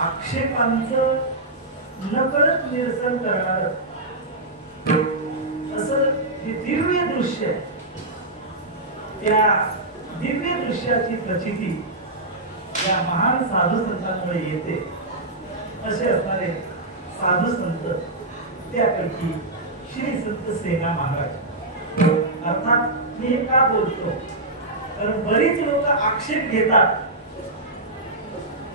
आक्षेपांचं नकळत निरसन करणार असं हे दिव्य दृश्य, त्या दिव्य दृश्याची प्रचिती या महान साधू संतांमुळे येते. असे असणारे साधू संत, त्यापैकी श्री संत सेना महाराज. अर्थात मी हे का बोलतो, कारण बरीच लोक आक्षेप घेतात.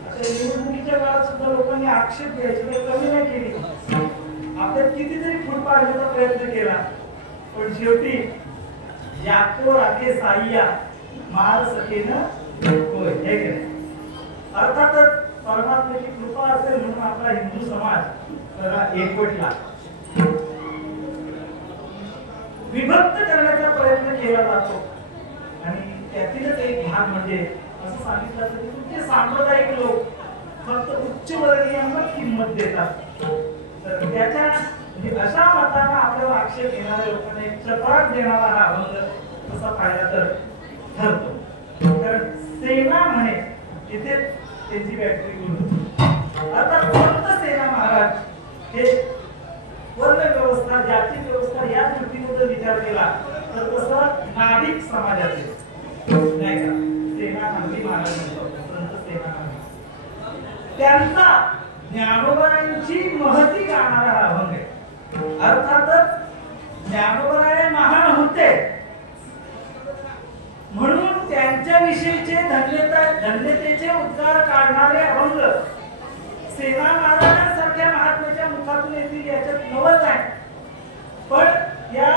आता निवडणुकीच्या काळात सुद्धा लोकांनी आक्षेप घ्यायची काही कमी नाही केली. आपण कितीतरी फूट पाडण्याचा प्रयत्न केला, पण शेवटी याको राखे साईया मार सकेन होय, हे काय. अर्थातच परमात्म्याची कृपा असेल म्हणून आपला हिंदू समाज एकवटला. विभक्त करण्याचा प्रयत्न केला जातो आणि त्यातीलच एक भाग म्हणजे असं सांगितलं जातं की तुमचे सांप्रदायिक लोक फक्त उच्चवर्गीयांना किंमत देतात. तर त्याच्या म्हणजे अशा मतांना आपल्याला आक्षेप घेणाऱ्या लोकांना एक चपराक देणारा हा अभंग असा पाहिला तर ठरतो. कारण सेना म्हणे तिथे त्यांची बॅटरी गुण होती. आता संत सेना महाराज हे वर्ण व्यवस्था, जाती व्यवस्था या दृष्टीने विचार केला तर तसं नाभिक समाजाचे नाही का सेना नाभी महाराज म्हणतो, संत सेना नाभी. त्यांचा ज्ञानोबांची महती गाणारा हा अभंग आहे. अर्थातच ज्ञानोबराय महान होते म्हणून त्यांच्याविषयीचे धन्यतेचे उद्गार काढणारे अभंग सेना महाराजांसारख्या महात्म्याच्या मुखातून येतील याच्यात नवल नाही. पण या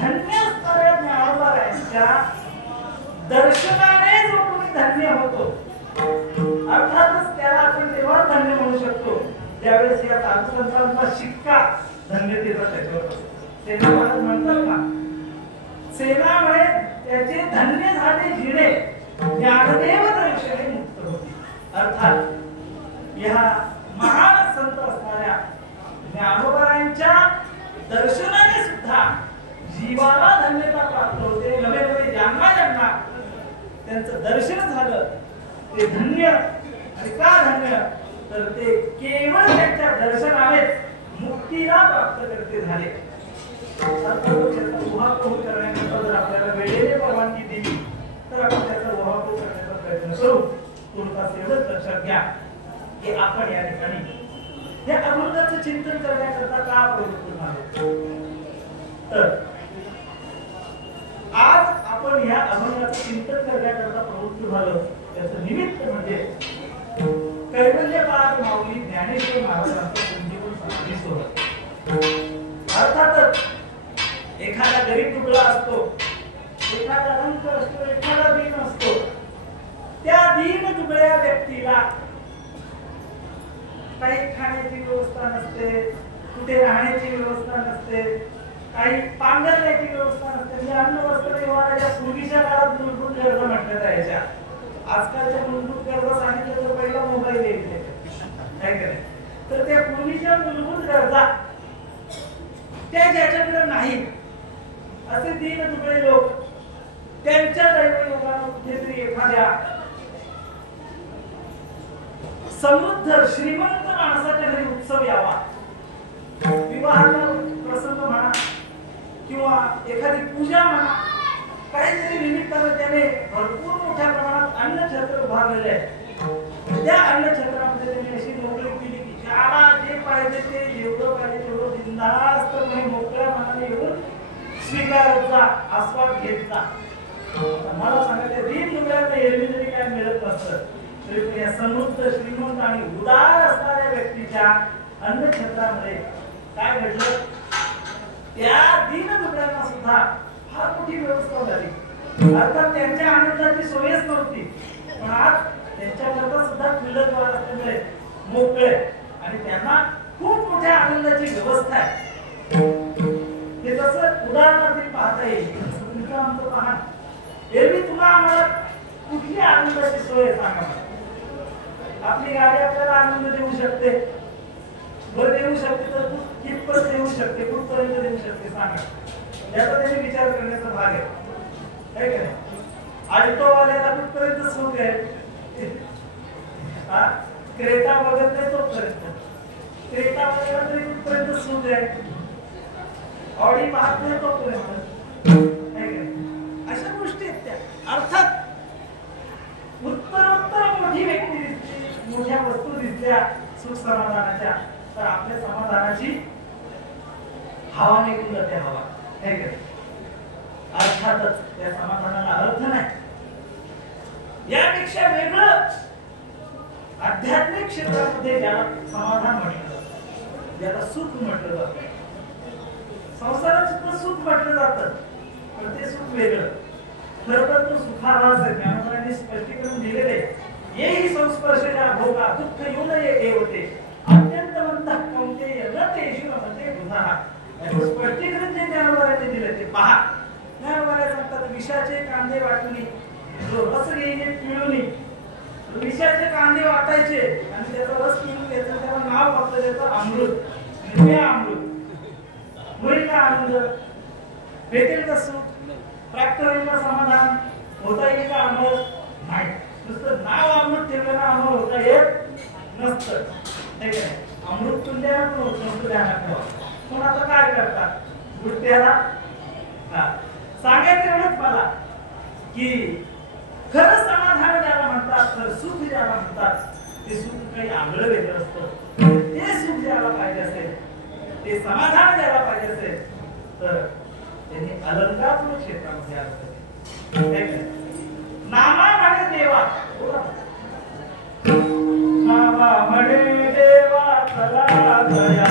धन्य असणाऱ्या ज्ञानोबरायांच्या दर्शनाने जो कोणी धन्य होतो, अर्थातच त्याला आपण तेव्हा धन्य म्हणू शकतो ज्यावेळेस या साधू संतांचा शिक्का धन्यतेचा त्याच्यावर असतो. सेना महाराज म्हणतात ना, सेनामुळे त्याचे धन्य झाले जिणे ज्ञानदेव दर्शने मुक्त होती. अर्थात या महान संत असणाऱ्या ज्ञानोबरायांच्या दर्शनाने सुद्धा जीवाला धन्यता प्राप्त होते. नवे नवे ज्यांना ज्यांना त्यांचं दर्शन झालं ते धन्य. आणि का धन्य, तर ते केवळ त्यांच्या दर्शनानेच मुक्तीला प्राप्त करते झाले. उहापोह करण्याकरता जर आपल्याला वेळेने परवानगी दिली तर आपण त्याचा उहापोह करण्याचा प्रयत्न करू. तुर्तास एवढंच लक्षात घ्या की आपण या ठिकाणी या अभंगाचं चिंतन करण्याकरता का प्रवृत्त झालो. तर आज आपण या अभंगाचं चिंतन करण्याकरता प्रवृत्त झालो त्याचं निमित्त म्हणजे कैवल्यपाद माऊली ज्ञानेश्वर महाराजांचा संजीवन समाधी सोहळा. अर्थातच एखादा गरीब तुकडा असतो, एखादा अंत असतो, एखादा दीन असतो. त्या दीन तुकड्या व्यक्तीला काही खाण्याची व्यवस्था नसते, कुठे राहण्याची व्यवस्था नसते, काही पांघरण्याची व्यवस्था नसते. म्हणजे अन्न वस्त्र निवारा पूर्वीच्या काळात मूलभूत गरजा म्हटल्या जायच्या. आजकालच्या मूलभूत गरजा सांगितलं तर पहिला मोबाईल येईल काय करे. तर त्या पूर्वीच्या मूलभूत गरजा त्या ज्याच्याकडे नाही असे दीन तुकडे लोक त्यांच्या दैवयोगाने कुठेतरी एखाद्या समृद्ध श्रीमंत माणसाच्या घरी उत्सव यावा, विवाहाचा प्रसंग म्हणा किंवा एखादी पूजा म्हणा, काहीतरी निमित्ताने त्याने भरपूर मोठ्या प्रमाणात अन्नछत्र उभारलेले आहे. त्या अन्नछत्रामध्ये त्यांनी अशी नोकरी केली की ज्याला जे पाहिजे ते जेवढं पाहिजे तेवढं बिनधास्तपणे मोकळ्या मनाने येऊन स्वीकारायचा, आस्वाद घ्यायचा. मला सांगायचं दीन तुकड्यात एरवी जरी काय मिळत नसतं तरी या समृद्ध श्रीमंत आणि उदार असणाऱ्या व्यक्तीच्या अन्नछत्रामध्ये काय घडलं, त्या दीन तुकड्यांना सुद्धा फार मोठी व्यवस्था झाली. अर्थात त्यांच्या आनंदाची सोयच नव्हती, पण आज त्यांच्याकरता सुद्धा खुल्लत वार असल्यामुळे मोकळे आणि त्यांना खूप मोठ्या आनंदाची व्यवस्था आहे. हे तसं उदाहरणार्थ पाहता येईल. तुमचं आमचं पहा, एरवी तुला आम्हाला कुठली आनंदाची सोय सांगा. आपली गाडी आपल्याला आनंद देऊ शकते, बरं देऊ शकते तर कितपत देऊ शकते, कुठपर्यंत देऊ शकते सांगा. याचा त्यांनी विचार करण्याचा भाग आहे काय का नाही. ऑल्टोवाल्याला कुठपर्यंत सुख आहे, क्रेता बघत नाही तोपर्यंत, क्रेता बघला तरी कुठपर्यंत सुख आहे, ऑडी पाहत नाही तोपर्यंत. अशा गोष्टी आहेत त्या. अर्थात उत्तरोत्तर मोठी व्यक्ती दिसते, मोठ्या वस्तू दिसल्या सुख समाधानाच्या, तर आपल्या समाधानाची हवा निघून जाते. हवा नाही का? अर्थातच त्या समाधानाला अर्थ नाही. यापेक्षा वेगळं आध्यात्मिक क्षेत्रामध्ये ज्याला समाधान म्हटलं जातं, ज्याला सुख म्हटलं जातं, संसारात सुद्धा सुख म्हटलं जातं, पण ते सुख वेगळं. खरं तर तो सुखाभास आहे. ज्ञानोबांनी स्पष्टीकरण दिलेले, येही संस्पर्शजा भोगा दुःख येऊ नये एवते अत्यंतवंतः कौंतेय न तेषु रमते बुधाः. याचं स्पष्टीकरण जे ज्ञानोबांनी दिले ते पहा. ज्ञानोबा सांगतात, विषाचे कांदे वाटुनी जो रस घेणे पिळुनी, विषाचे कांदे वाटायचे आणि त्याचा रस पिळून घ्यायचा, त्याला नाव फक्त त्याचं अमृत, निर्मळ अमृत. होईल का आनंद? भेटेल का सुख? प्राप्त होईल का समाधान? होता येईल का अमृत? नाही. नुसतं नाव अमृत ठेवलं ना अमृत होता येत नसतं. नाही काय? अमृत तुल्य नसतं ध्यानात ठेवा. पण आता काय करतात बुद्ध्याला? सांगायचं एवढंच मला की खरं समाधान ज्याला म्हणतात, खरं सुख ज्याला म्हणतात, ते सुख काही आगळं वेगळं असतं. ते सुख ज्याला पाहिजे असेल, ते समाधान ज्याला पाहिजे असेल, तर त्यांनी अलंकात्मक क्षेत्रामध्ये असतं. नामा म्हणे देवा, नामा म्हणे देवा चला दया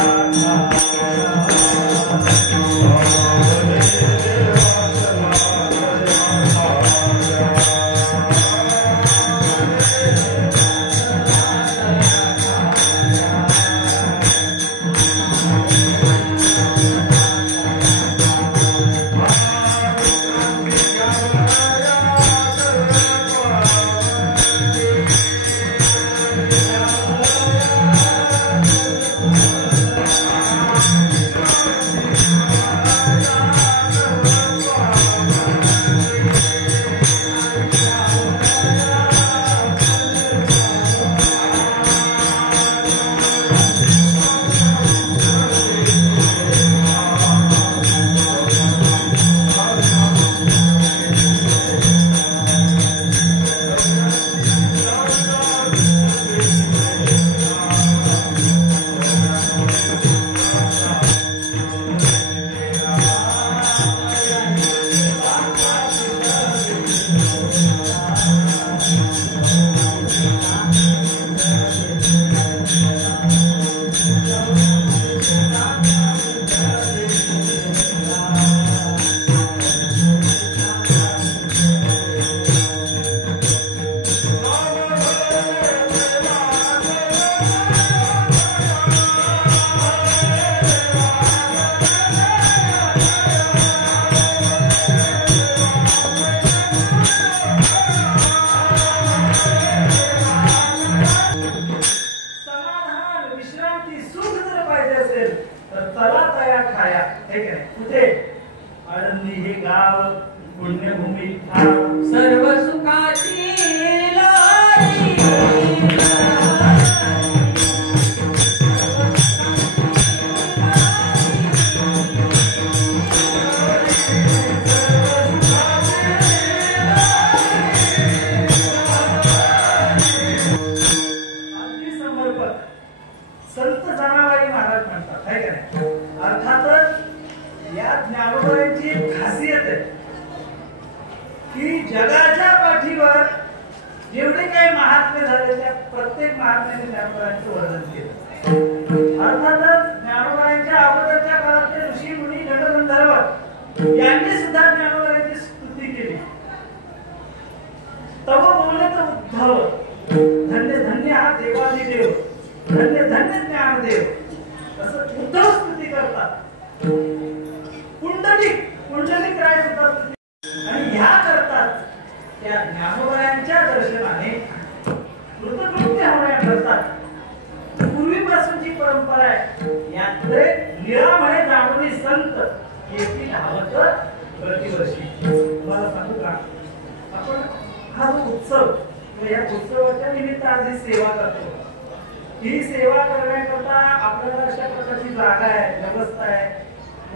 ही सेवा करण्याकरता आपल्याला अशा प्रकारची जागा आहे, व्यवस्था आहे,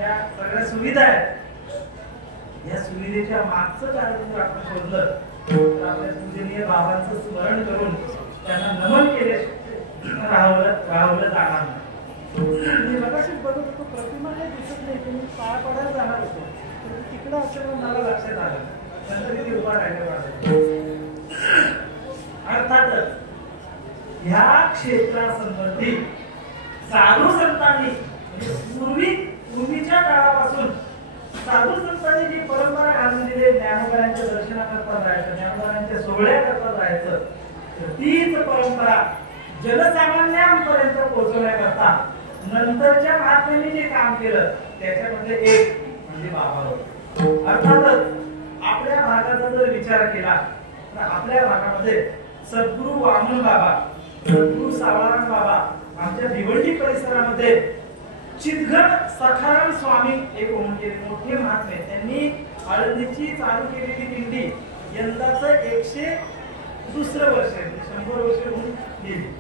या सगळ्या सुविधा आहेत. या सुविधेच्या मागचं कारण जर आपण शोधलं तर आपल्या पूजनीय बाबांचं स्मरण करून त्यांना नमन केले राहवलं जाणार नाही. मी मगाशीच बघत होतो, प्रतिमा काही दिसत नाही, तुम्ही पाया पडायला जाणार होतो, तर तिकडं असल्यामुळे मला लक्षात आलं, नंतर तिथे उभा राहिलं पाहिजे. अर्थातच ह्या क्षेत्रासंबंधी साधू संतांनी म्हणजे पूर्वीच्या काळापासून साधू संतांनी जी परंपरा घालून दिली, ज्ञानोबांच्या दर्शनाकरता जायचं, ज्ञानोबांच्या सोहळ्याकरता जायचं, तीच परंपरा जनसामान्यांपर्यंत पोहोचवण्याकरता नंतरच्या महात्म्यांनी जे काम केलं त्याच्यामध्ये एक म्हणजे बाबा होते. अर्थातच आपल्या भागाचा जर विचार केला तर आपल्या भागामध्ये सद्गुरू वामन बाबा, सद्गुरू सावळाराम बाबा, आमच्या भिवंडी परिसरामध्ये चितघर सखाराम स्वामी एक मोठे महात्मे, त्यांनी आळंदीची चालू केलेली दिंडी यंदाचं 102 वर्ष, 100 वर्ष होऊन गेली.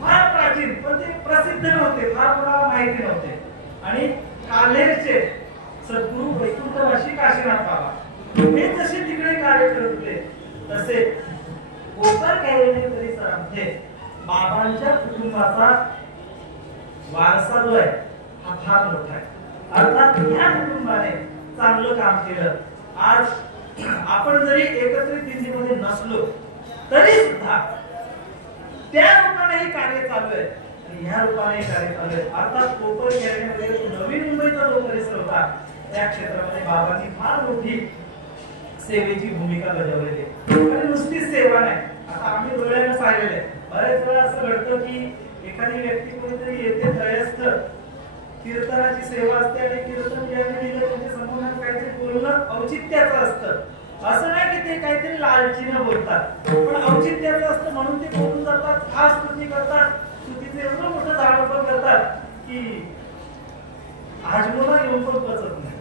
फार प्राचीन, पण ते प्रसिद्ध नव्हते, फार कोणाला माहिती नव्हते. आणि कालेरचे सद्गुरू वैकुंठवासी काशीनाथ बाबा हे जसे तिकडे कार्य करत होते तसे कोपर केलेले परिसरामध्ये बाबांच्या कुटुंबाचा वारसा जो आहे हा फार मोठा आहे. अर्थात या कुटुंबाने चांगलं काम केलं. आज आपण जरी एकत्रित दिंडीमध्ये नसलो तरी सुद्धा त्या रूपाने कार्य चालू आहे आणि ह्या रूपाने कार्य चालू आहे. अर्थात कोपर खेळण्यामध्ये नवी मुंबईचा जो परिसर होता त्या क्षेत्रामध्ये बाबांनी फार मोठी सेवेची भूमिका बजावलेली आहे. आणि नुसतीच सेवा नाही, आता आम्ही डोळ्याने पाहिलेलं आहे. बरेच वेळा असं घडतं की एखादी व्यक्ती कोणीतरी येते त्रयस्थ, कीर्तनाची सेवा असते आणि कीर्तन ज्यांनी दिलं त्यांच्या समोर काहीतरी बोलणं औचित्याचं असतं. असं नाही की ते काहीतरी लालचीनं बोलतात, पण औचित्याचं असतं म्हणून ते बोलून जातात, खास स्तुती करतात, स्तुतीचं एवढं मोठं झाडोपण करतात की आजमोला येऊन पण पचत नाही,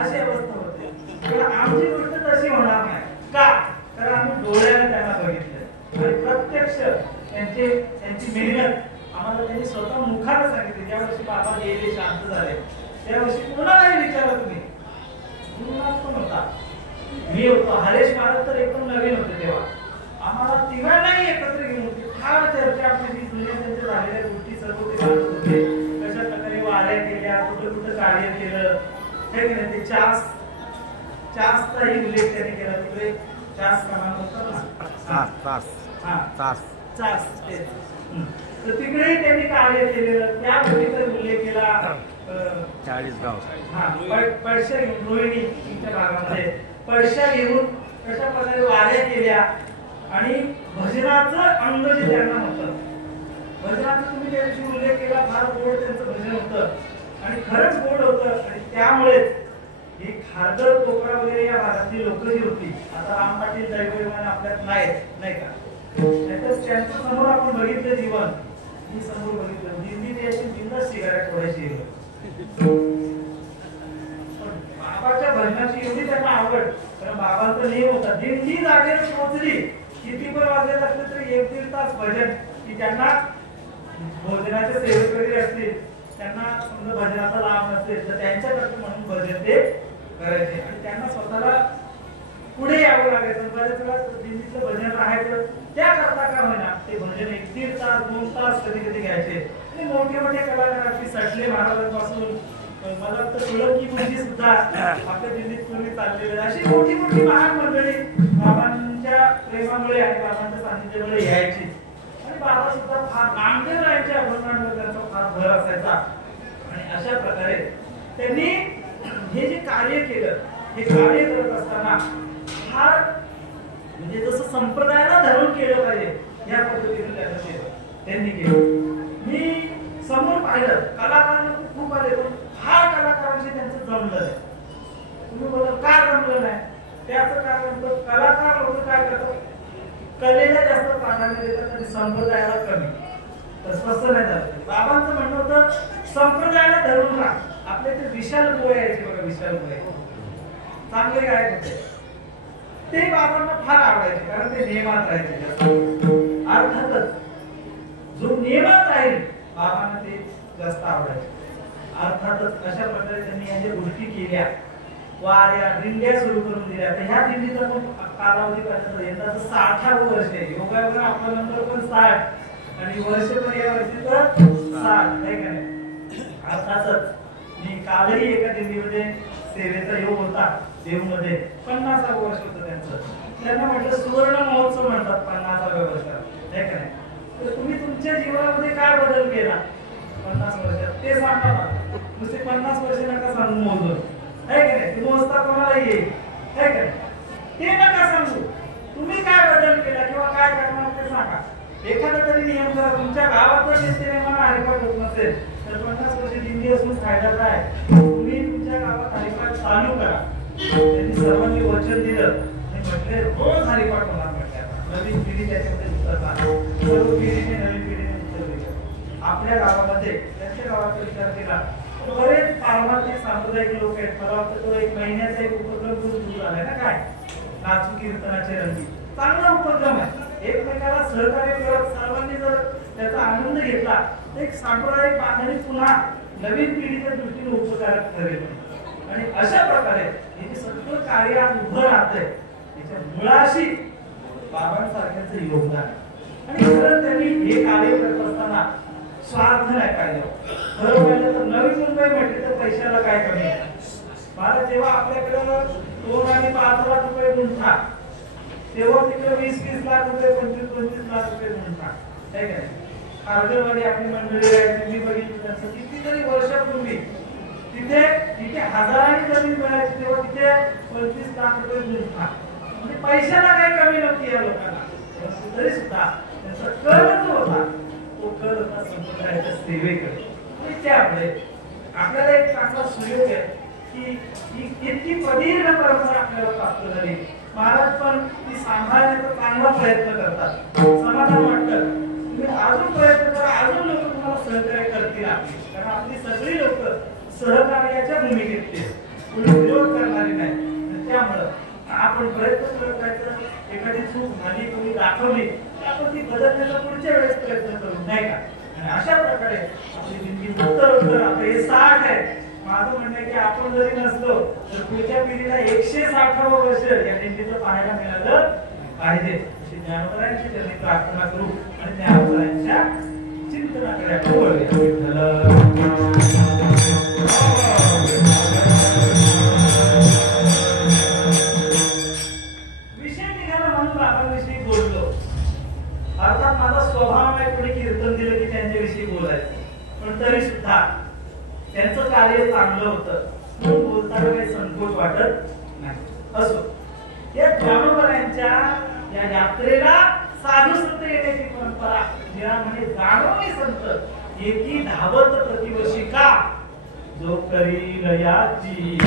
अशी अवस्था होते. पण आमची गोष्ट तशी होणार नाही. का? कारण आम्ही डोळ्याने त्यांना बघितलं आणि प्रत्यक्ष त्यांची मेहनत आम्हाला त्यांनी स्वतः मुखाने सांगितली. ज्या वर्षी बाबा गेले, शांत झाले, त्या वर्षी कोणालाही विचारा तुम्ही, गुरुनाथ पण होता, मी होतो, हरेश महाराज तर एकदम नवीन होते तेव्हा. आम्हाला तिघांनाही एकत्र घेऊन होते. फार चर्चा आपली जुन्या त्यांच्या झालेल्या गोष्टी सर्व ते सांगत होते. कशा प्रकारे वाऱ्या केल्या, कुठं कुठं कार्य केलं, हे की नाही. ते चासचाही उल्लेख त्यांनी केला. तिकडे चास प्रमाण होतं ना, चास तर तिकडेही त्यांनी कार्य केलेलं. त्या गोष्टीचा उल्लेख केला. 40 गाव पडशा घेऊन रोहिणी तुमच्या भागामध्ये पडशा घेऊन कशा प्रकारे वाऱ्या केल्या आणि भजनाचं अंग जे त्यांना होतं, भजनाचं तुम्ही त्या दिवशी उल्लेख केला, फार गोड त्यांचं भजन होतं आणि खरंच गोड होतं. आणि त्यामुळेच ही खारघर कोपरा वगैरे या भागातली लोक जी होती, आता राम पाटील दैवमान आपल्यात नाही का, त्यांचं समोर आपण बघितलं जीवन, मी समोर बघितलं दिंडी याची बिंदास सिगारेट थोड्याशी बाबाच्या भजनाची एवढी त्यांना आवड. कारण बाबांचा नियम होता, दिंडी जागेवर पोहोचली किती पण वाजलेलं असलं तरी 1-1.5 तास भजन, की त्यांना भोजनाचे सेवक वगैरे असतील, त्यांना समजा भजनाचा लाभ नसेल तर त्यांच्याकडे म्हणून भजन ते करायचे आणि त्यांना स्वतःला पुढे यावं लागायचं. बरेच वेळा दिंडीचं भजन राहायचं, त्याकरता का होईना ते भजन 1-1.5 तास 2 तास कधी कधी घ्यायचे. आणि मोठे मोठे कलाकार सटले महाराजांपासून मला वाटतं सोळंकी मुलगी सुद्धा आपल्या दिल्लीत पूर्वी चाललेली, अशी मोठी मोठी महान मंडळी बाबांच्या प्रेमामुळे आणि बाबांच्या सानिध्यामुळे यायची. आणि बाबा सुद्धा फार नामदेवरायांच्या अभंगांवर त्यांचा फार भर असायचा. आणि अशा प्रकारे त्यांनी हे जे कार्य केलं, हे कार्य करत असताना फार म्हणजे जसं संप्रदायाला धरून केलं पाहिजे या पद्धतीने त्यांनी केलं. मी समोर पाहिलं कलाकार खूप आले, पण फार कलाकारांशी त्यांचं जमलं नाही. तुम्ही बोला का जमलं नाही, त्याचं कारण तर कलाकार लोक काय करतात, कलेला जास्त प्राधान्य देतात आणि संप्रदायाला कमी. तर तसं नाही झालं. बाबांचं म्हणणं होतं संप्रदायाला धरून राहा. आपल्या ते विशाल गोळे यायचे बघा, विशाल गोळे चांगले गायक होते, ते बाबांना फार आवडायचे कारण ते नियमात राहायचे. अर्थातच जो नियमात राहील बाबांना ते जास्त आवडायचे. अर्थातच अशा प्रकारे त्यांनी या गोष्टी केल्या, वाऱ्या दिंड्या सुरू करून दिल्या. तर ह्या दिंडीचा पण कालावधी पाहिजे यंदाचं 60वं वर्ष आहे. योगायोगाने आपला नंबर पण 60 आणि वर्ष पण या वर्षी तर 60 आहे का नाही. अर्थातच मी कालही एका दिंडीमध्ये सेवेचा योग होता देवमध्ये. 50वं वर्ष होतं त्यांचं. त्यांना म्हटलं सुवर्ण महोत्सव म्हणतात 50व्या वर्षात आहे का नाही. तर तुम्ही तुमच्या जीवनामध्ये काय बदल केला 50 वर्षात ते सांगा ना. नुसते 50 वर्ष नका सांगू मोजून आहे का नाही. तुम्ही मोजता कोणाला येईल आहे का नाही. ते नका सांगू. तुम्ही काय बदल केला किंवा काय करणार ते सांगा. एखादा तरी नियम करा. तुमच्या गावात नेते मला हरिपाठ होत नसेल तर 50 वर्ष दिंडी असून फायदा काय. तुम्ही तुमच्या गावात हरिपाठ चालू करा. त्यांनी सर्वांनी वचन दिलं आणि म्हटले रोज हरिपाठ होणार. म्हटले नवीन पिढी त्याच्यामध्ये उतरणार. सर्व पिढीने नवीन पिढीने उतरली. आपल्या गावामध्ये त्यांच्या गावाचा विचार केला बरेच पारमार्थिक सांप्रदायिक लोक आहेत. मला वाटतं तो एक महिन्याचा एक उपक्रम सुरू झालाय ना काय नाचू कीर्तनाचे रंगी. चांगला उपक्रम आहे. एकमेकाला सहकार्य करत सर्वांनी जर त्याचा आनंद घेतला तर एक सांप्रदायिक बांधणी पुन्हा नवीन पिढीच्या दृष्टीने उपकारक ठरेल. आणि अशा प्रकारे हे जे सगळं कार्य आज उभं राहतंय त्याच्या मुळाशी बाबांसारख्यांचं योगदान. आणि खरं त्यांनी हे कार्य करत असताना स्वार्थ नाही पाहिजे. खरं पाहिलं तर नवी मुंबई म्हटली तर पैशाला काय कमी आहे. मला जेव्हा आपल्याकडे 2 आणि 5 लाख रुपये गुंठा तेव्हा तिकडे 20-20 लाख रुपये 25-25 लाख रुपये गुंठा आहे का नाही. खारघरवाडी आपली मंडळी आहे तुम्ही बघितलं त्यांचं कितीतरी वर्षापूर्वी तिथे हजारांनी जमीन मिळायची तेव्हा तिथे 25 लाख रुपये गुंठा. म्हणजे पैशाला काही कमी नव्हती या लोकांना. तरी सुद्धा त्यांचा कल जो होता तो कल होता संप्रदायाच्या सेवेकडे. त्यामुळे आपल्याला एक चांगला सुयोग आहे की इतकी प्रदीर्घ परंपरा आपल्याला प्राप्त झाली. महाराज पण ती सांभाळण्याचा चांगला प्रयत्न करतात. समाधान वाटतं. तुम्ही अजून प्रयत्न करा. अजून लोक तुम्हाला सहकार्य करतील आपली. कारण आपली सगळी लोक सहकार्याच्या भूमिकेत कोणी विरोध करणारी नाही. त्यामुळं आपण प्रयत्न करत राहायचं. एखादी चूक झाली कोणी दाखवली तर आपण ती बदलण्याचा पुढच्या वेळेस प्रयत्न करू नाही का. आणि अशा प्रकारे आपली दिंडी उत्तर आता हे 60 आहे. माझं म्हणणं आहे की आपण जरी नसलो तर पुढच्या पिढीला 160वं वर्ष या दिंडीचं पाहायला मिळालं पाहिजे. अशी ज्ञानोबरायांची त्यांनी प्रार्थना करू आणि ज्ञानोबरायांच्या चिंतनाकडे आपण वळूया. विषय निघाला म्हणून बाबांविषयी बोललो. अर्थात माझा स्वभाव नाही कोणी कीर्तन दिलं की त्यांच्याविषयी बोलायचं. पण तरी सुद्धा त्यांचं कार्य चांगलं होतं म्हणून बोलताना काही संकोच वाटत नाही. असो या ज्ञानोबरायांच्या या यात्रेला साधू संत येण्याची परंपरा ज्या म्हणजे जाणोनी संत एकी धावत प्रतिवर्षी का जो करील याची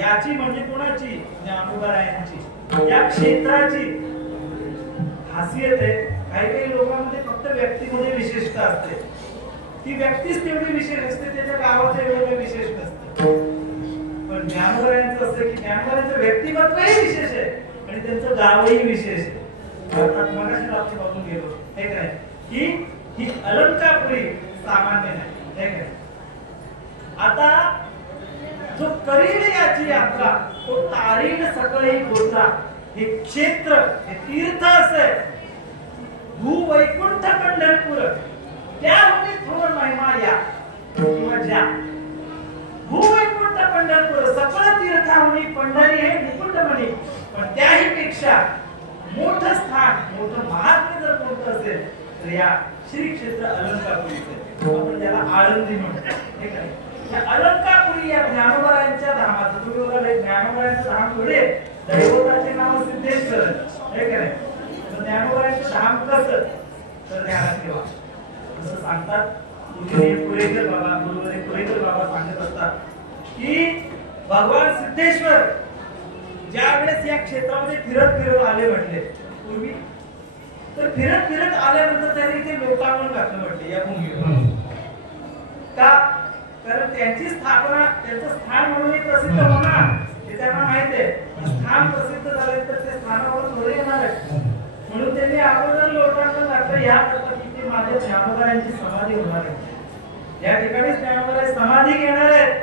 याची म्हणजे कोणाची ज्ञानोबरायांची या क्षेत्राची खासियत आहे. काही काही लोकांमध्ये फक्त व्यक्तीमध्ये विशेषता असते. ती व्यक्तीच तेवढी विशेष असते त्याच्या गावात एवढं विशेष नसतं. पण ज्ञानोबरायांचं असतं की ज्ञानोबरायांचं व्यक्तिमत्वही विशेष आहे आणि त्यांचं गावही विशेष आहे. अर्थात मगाशी आपण बघून गेलो हे काय की ही अलंकापुरी सामान्य नाही हे काय. आता जो करील याची यात्रा तो तारील सकळी गोत्रा हे क्षेत्र हे तीर्थ असे भूवैकुंठ पंढरपूर त्याहून थोर महिमा या किंवा ज्या भूवैकुंठ पंढरपूर सकळ तीर्थाहून पंढरी हे मुकुट म्हणे. पण त्याही पेक्षा मोठं स्थान मोठं महात्म्य जर कोणतं असेल तर या श्री क्षेत्र अलंकापुरीचे आपण त्याला आळंदी म्हणतो हे काय. या अलंकापुरी या ज्ञानोबारायांच्या धामाचं तुम्ही बघा ज्ञानोबारायांचं धाम पुढे दैवताचे नाव सिद्धेश्वर हे काय. ज्ञानोबारायांचं धाम कसं तर ध्यानात ठेवा असं सांगतात पुरेकर बाबा गुरुवारी पुरेकर बाबा सांगत असतात की भगवान सिद्धेश्वर ज्या वेळेस या क्षेत्रामध्ये फिरत फिरत आले म्हटले पूर्वी तर फिरत फिरत आल्यानंतर त्यांनी ते लोकांवर घातलं म्हटले या भूमीवर. का कारण त्यांची स्थापना त्यांचं स्थान म्हणून प्रसिद्ध होणार हे त्यांना माहित आहे. स्थान प्रसिद्ध झाले तर ते स्थानावर थोडे येणार आहे म्हणून त्यांनी अगोदर लोकांना घातलं या पद्धतीने माझ्या ज्ञानोबारायांची समाधी होणार आहे. या ठिकाणी ज्ञानोबाराय समाधी घेणार आहेत.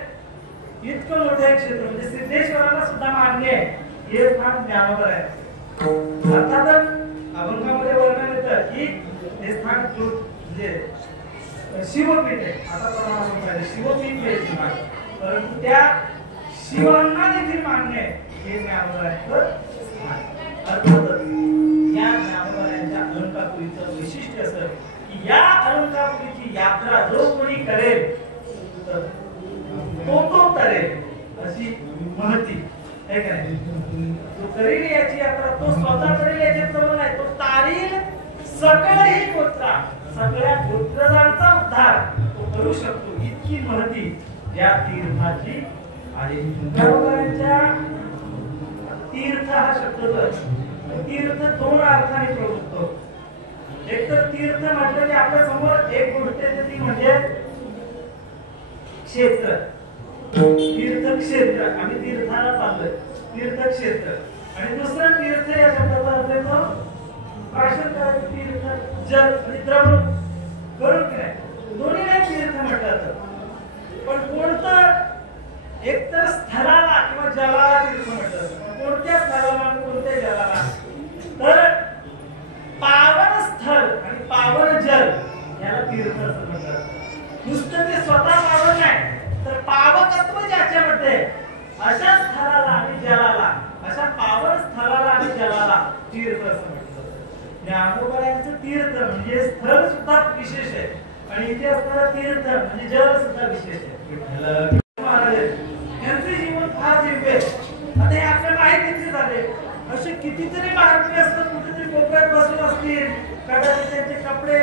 इतकं मोठं क्षेत्र म्हणजे सिद्धेश्वराला सुद्धा मान्य आहे हे स्थान ज्ञानोबर आहे. अर्थातच अभंगामध्ये वर्णन येतं की हे स्थान म्हणजे शिवपीठ आहे. आता प्रमाण शिवपीठ आहे परंतु त्या शिवांना देखील मान्य आहे हे ज्ञानोबर आहे. अर्थातच या ज्ञानोबरायांच्या अलंकापुरीचं वैशिष्ट्य असं की या अलंकापुरीची यात्रा जो कोणी करेल तर तो करेल अशी महती है का नाही. तो करेल याची यात्रा तो स्वतः करेल याच्याप्रमाणे नाही तो तारील सकळही गोत्रा सगळ्या गोत्रजांचा उद्धार तो करू शकतो इतकी महती या तीर्थाची आहे. ज्ञानोबारायांच्या तीर्थ हा शब्द तीर्थ दोन अर्थाने प्रवृत्तो. एक तर तीर्थ म्हटलं की आपल्या समोर एक गोष्ट येते ती म्हणजे क्षेत्र तीर्थक्षेत्र आम्ही तीर्थाला चाललोय तीर्थक्षेत्र आणि दुसरं तीर्थ या शब्दाचा अर्थ येतो भाषण करायचं तीर्थ जल आणि द्रवण बरोबर की नाही. दोन्हीला तीर्थ म्हटलं जातं. पण कोणतं एक तर स्थळाला किंवा जलाला तीर्थ म्हटलं जातं. कोणत्या स्थळाला आणि कोणत्या जलाला तर पावन स्थळ आणि पावन जल याला तीर्थ असं म्हणतात. नुसतं ते स्वतः पावन नाही तर पावकत्व ज्याच्यामध्ये अशा स्थळाला आणि जलाला अशा पावन स्थळाला आणि जलाला तीर्थ असं म्हणतात. ज्ञानोबारायांचं तीर्थ म्हणजे स्थळ सुद्धा विशेष आहे आणि इथे असणारा तीर्थ म्हणजे जल सुद्धा विशेष आहे. महाराज यांचे जीवन फार दिव्य आहे. आता हे आपल्या माहितीचे झाले असे कितीतरी महात्मे असतात कुठेतरी कोपऱ्यात बसून असतील कदाचित त्यांचे कपडे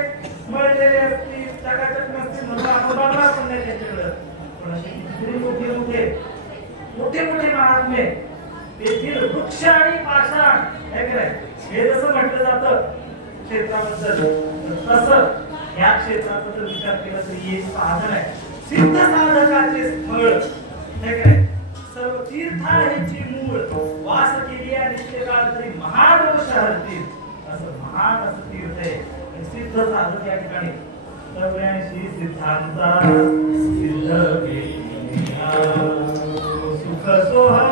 मळलेले असतील चकाचक नसतील म्हणून अनुभवला पण नाही त्यांच्याकडे. पण असे कितीतरी मोठे मोठे महात्मे तेथील वृक्ष आणि पाषाण हे जसं म्हटलं जातं क्षेत्राबद्दल तसं या क्षेत्राचा जर विचार केला तर हे साधन आहे सिद्ध साधकाचे स्थळ सर्व तीर्थाची मूळ वास केली नित्यकाळ तरी महादोष हरतील असं महान असं तीर्थ आहे. सिद्ध साधक या ठिकाणी सर्वांशी सिद्धांता सिद्ध केला सुख सोहाय